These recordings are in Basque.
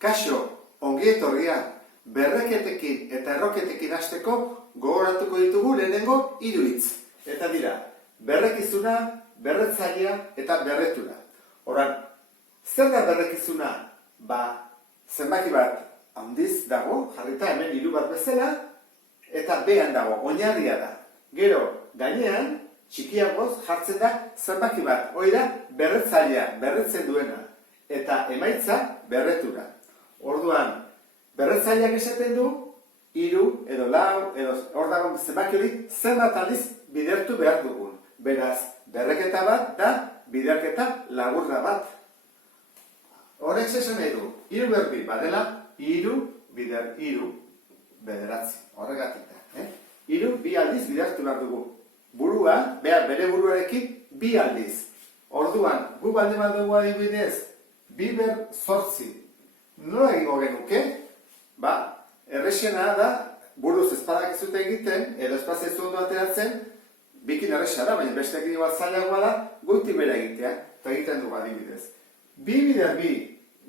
Kaixo, ongi etorria, berreketekin eta erroketekin hasteko gogoratuko ditugu lehenengo hiru hitz. Eta dira, berrekizuna, berretzailea eta berretura. Horan, zer da berrekizuna? Zenbaki bat handiz dago, jarrita hemen hiru bat bezala, eta behan dago, oinarria da. Gero, gainean, txikiagoz jartzen da zenbaki bat, hori da berretzailea, berretzen duena, eta emaitza berretura. Orduan, berretzaileak esaten du, 3 edo 4 edo hor dago zenbaki hori zenbat aldiz bidertu behar dugun. Beraz, berreketa bat da biderketa laburra bat. Horrek esan nahi du, 3 berbi badela, 3 bider 3 bederatzi. Horregatik da. 3 bi aldiz bidertu behar dugu. Burua, bere buruarekin 2 aldiz. Orduan, gu balde bat dugu adibidez, 2 ber 8. Nola egingo genuke? Errexena da, buruz espadak ez dute egiten, edo espazio ez ondo ateratzen, bikin errexa da, baina beste egin bat zailagoa da, goiti bera egitea, eta egiten dugu adibidez. 2 bider 2,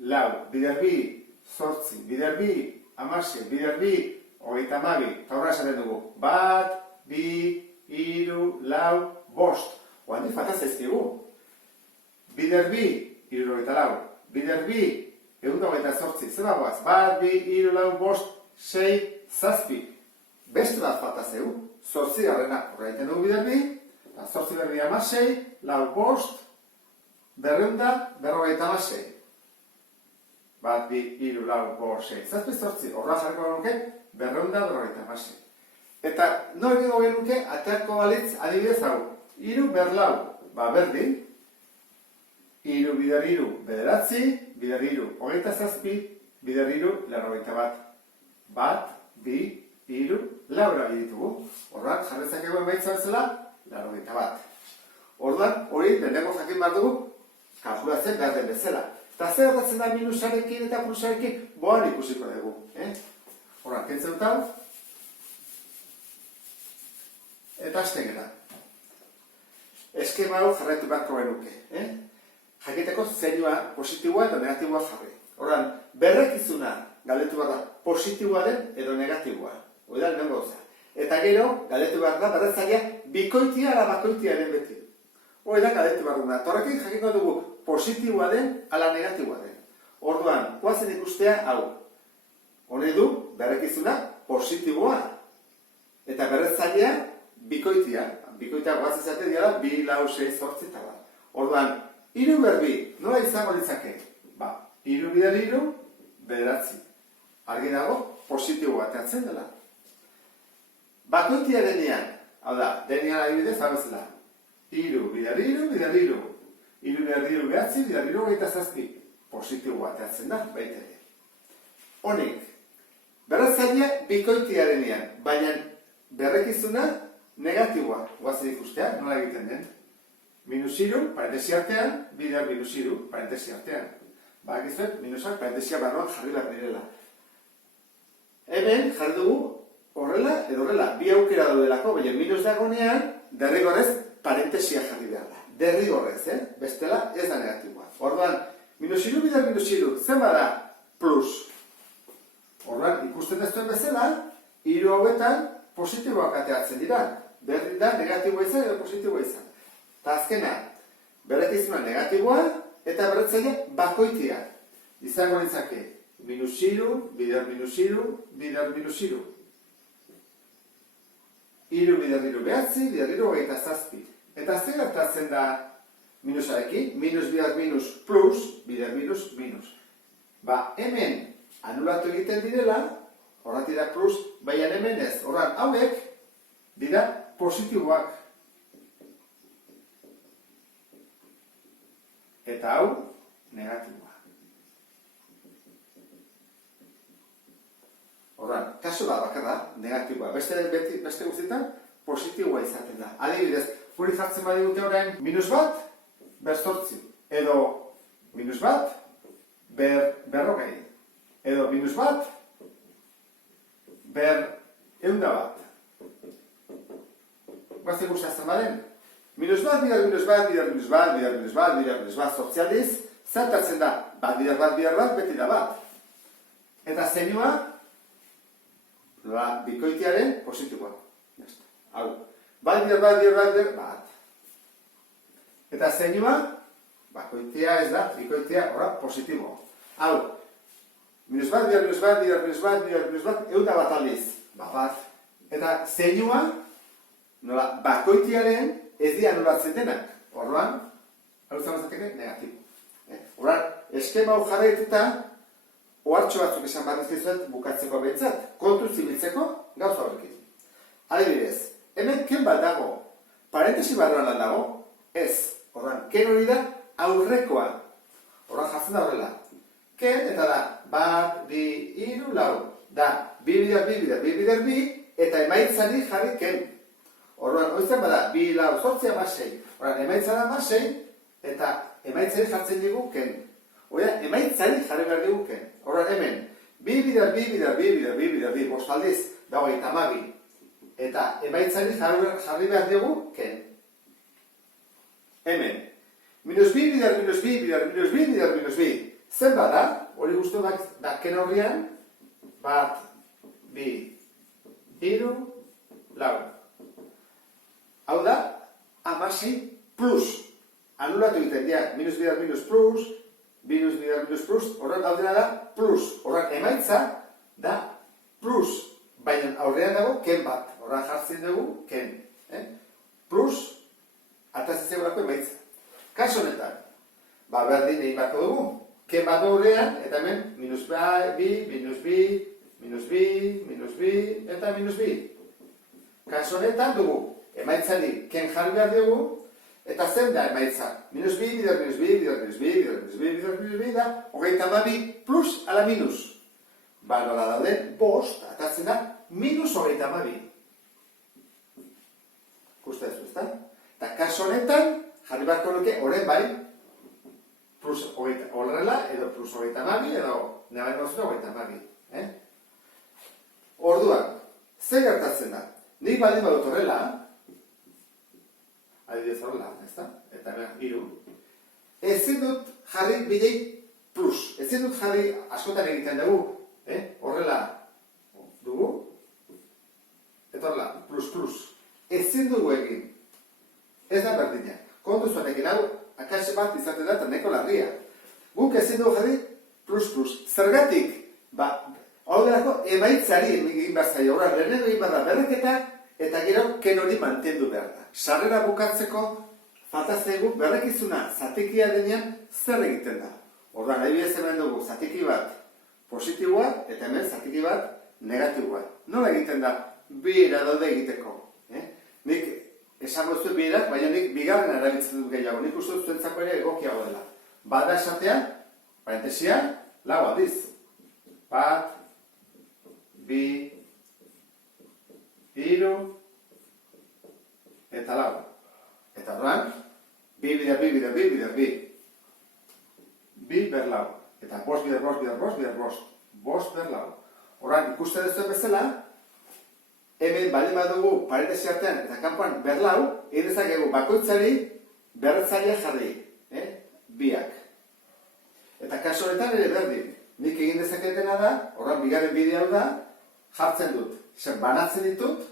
4, bider 2, 8, bider 2, 16, bider 2, 32, eta horra esaten dugu, 1, 2, 3, 4, 5. Oandi falta zaizkigu. Bider 2, 74, bider 2, 128, zer dagoaz? 1, 2, 3, 4, 5, 6, 7. Beste bat falta zeu, 8 garrena horreiten dugu bider 2, 8 berri 16, 4, 5, berreunda, berrogeita 16. 1, 2, 3, 4, 5, 6, 7, 8, horra jarriko genuke, berreunda, berrogeita 16. Eta no egingo genuke, ateako balitz adibidez hau, 3 ber 4, berdin, 3 bider 3, bederatzi, bider 3, 27, bider 3, 81. 1, 2, 3, 4 ditugu. Orduan, jarretzak egoen emaitza bezala, 81. Orduan, hori lehenengo jakin behar dugu, kalkulatzen behar den bezala. Eta zer gertatzen da minusarekin eta plusarekin, boan ikusiko dugu. Orduan, kentzen dut hau, eta hasten gara. Eskema hau jarraitu beharko genuke. Jakiteko zeinua positiboa edo negatiboa jarri. Orduan, berrekizuna galdetu behar da positiboa den edo negatiboa. Hori da, lehenengo gauza. Eta gero, galdetu behar da berretzailea bikoitia ala bakoitia den beti. Hori da, galdetu behar duguna. Horrekin jakiko dugu positiboa den ala negatiboa den. Orduan, koazen ikustea hau. Hori du, berrekizuna positiboa. Eta berretzailea bikoitia. Bikoitia guazen zaten dira 2, 4, 6, 8 eta bat. Orduan, 3 berbi, nola izango litzake? 3 bider 3, bederatzi. Argi dago, positiboa ateatzen dela. Bakoitia denean, hau da, denean adibidez, hau bezala. 3 bider 3, bider 3. 3 bider 3, behatzi, bider 3, gaita zazpi. Positiboa ateatzen da, baita ere. Honik, berretzailea bikoitia denean, baina berrekizuna negatiboa. Guazen ikustea, nola egiten den? -3, parentesi artean, bider -3, parentesi artean. Bakizuet, minusak parentesia barruan jarri behar direla. Hemen jarri dugu horrela edo horrela, bi aukera daudelako, baina minus dagonean, derrigorrez parentesia jarri behar da. Derrigorrez, bestela ez da negatiboa. Orduan, -3 bider -3, zen bada? Plus. Orduan, ikusten ez duen bezala, 3 hauetan positiboak ateatzen dira. Berri da negatiboa izan edo positiboa izan. Eta azkena, berrekizuna negatiboa eta berretzailea bakoitia. Izango nintzake, -3, bider -3, bider -3. 3 bider 3 behatzi, bider 3 gaita zazpi. Eta zer gertatzen da minusarekin? Minus bider minus plus, bider minus minus. Hemen anulatu egiten direla, horrati da plus, baina hemen ez. Horran, hauek dira positiboak. Eta hau, negatiboa. Horran, kasu da bakarra, negatiboa. Beste guztietan, positiboa izaten da. Adibidez, guri jartzen badigute orain, -1, ber 8. Edo, -1, ber 40. Edo, -1, ber 101. Guazen guztiazten baden? -1, bider -1, bider -1, bider -1, bider -1, sortzialdiz, zertatzen da, bider bat, beti da bat. Eta zeinua, bikoitiaren positiboa. Hau, bat, bat. Eta zeinua, bakoitia ez da, bikoitia positibo. Hau, minus bat, euta bat aldiz. Bat. Eta zeinua, bakoitiaren ez dira anulatzen denak. Orduan, hau zamazateke negatibo. Orduan, eskema hau jarraituta, ohartxo batzuk esan bat ezkizuet bukatzeko behintzat, kontu zibiltzeko gauza horrekin. Adibidez, hemen ken bat dago, parentesi barruan lan dago, ez. Orduan, ken hori da aurrekoa. Orduan, jartzen da horrela. Ken eta da, bat, bi, hiru, lau. Da, bi bider bi, eta emaitzari jarri ken. Orduan, oizan bada, bi, lau, zortzia, masei. Orduan, emaitzara masei, eta emaitzari jartzen digu ken. Oia, emaitzari jarri behar digu ken. Orduan, hemen, bi bider, bost aldiz, dago eta mabi. Eta emaitzari jarri behar digu ken. Hemen, minus bi. Zen bada, hori guztu da ken horrian, bat, bi, hiru, lau. Hau da, amasi plus. Anulatu egiten dira, minus plus, plus, horren aldera da plus. Horren emaitza da plus. Baina aurrean dago ken bat. Horren jartzen dugu ken. Plus, atazitzegurako emaitza. Kaso honetan, berdin egin bako dugu. Ken bat horrean, eta hemen, minus bi, eta minus bi. Kaso honetan dugu, emaitzari ken jarri behar dugu, eta zen da emaitza. Minus bi da, hogeita mabi plus ala minus. Nola daude, bost, atatzen da, minus hogeita mabi. Kusta ez ezta? Eta kaso honetan, jarri beharko nuke, horren bai, plus horrela, edo plus hogeita mabi, edo nabain gozuna hogeita mabi. Orduan, zer gertatzen da? Nik baldin badut horrela, adibidez horrela, ezta? Eta hemen, hiru. Ezin dut jarri bidei plus. Ezin dut jarri askotan egiten dugu. Horrela dugu. Eta horrela, plus. Ezin dugu egin. Ez da berdina. Kontu zuanekin hau, akase bat izaten da eta neko larria. Guk ezin dugu jarri plus. Zergatik, hau delako emaitzari egin behar zaio. Horra, lehenengo egin behar da berreketa, eta gero ken hori mantendu behar da. Sarrera bukatzeko, falta zaigu berrekizuna zatekia denean zer egiten da. Orduan, adibidez hemen dugu zateki bat positiboa eta hemen zateki bat negatiboa. Nola egiten da bira daude egiteko? Nik esango zuen birak, baina nik bigarren erabiltzen dut gehiago. Nik uste dut zuentzako ere egokiago dela. Bada esatean, parentesia, lau aldiz. Bat, bi, hiru, eta lau. Eta orduan, bi. Bi ber lau. Eta bost bider. Bost ber lau. Orduan, ikusten duzuen bezala, hemen baldin badugu parentesi artean eta kanpoan ber lau, egin dezakegu bakoitzari berretzailea jarri. Biak. Eta kaso honetan ere berdin. Nik egin dezaketena da, orduan bigarren bidea hau da, jartzen dut. Banatzen ditut,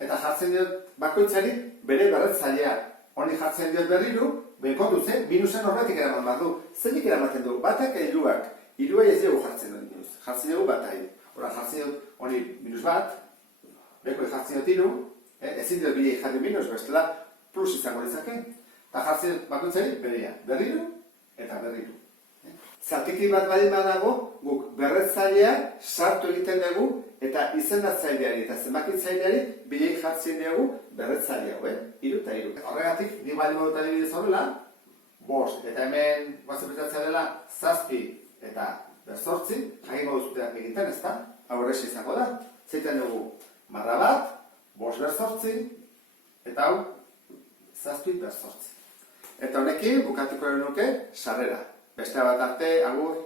eta jartzen diot bakoitzari bere berretzailea. Honi jartzen diot berriru, kontu zen, minusen horretik eraman bat du. Zenik eramaten du, batak hiruak. Hiruai ez dugu jartzen dut minus. Jartzen dugu batai. Hora jartzen dut, honi minus bat, beko jartzen dut hiru, ezin dut bidei jarri minus, bestela plus izango ditzake. Eta jartzen dut bakoitzari berea. Berriru eta berriru. Zatiki bat baldin badago, guk berretzailea sartu egiten dugu, eta izendatzaileari eta zenbakitzaileari bidei jartzen dugu berretzailea, hiru eta hiru. Horregatik, ni baldin badut adibidez horrela, bost, eta hemen guazen dela, zazpi eta berzortzi, jakingo duzuteak egiten, ez da? Hau horrexi izango da. Zeiten dugu marra bat, bost berzortzi, eta hau, zazpi berzortzi. Eta honekin, bukatuko nuke, sarrera. Beste bat arte, agur.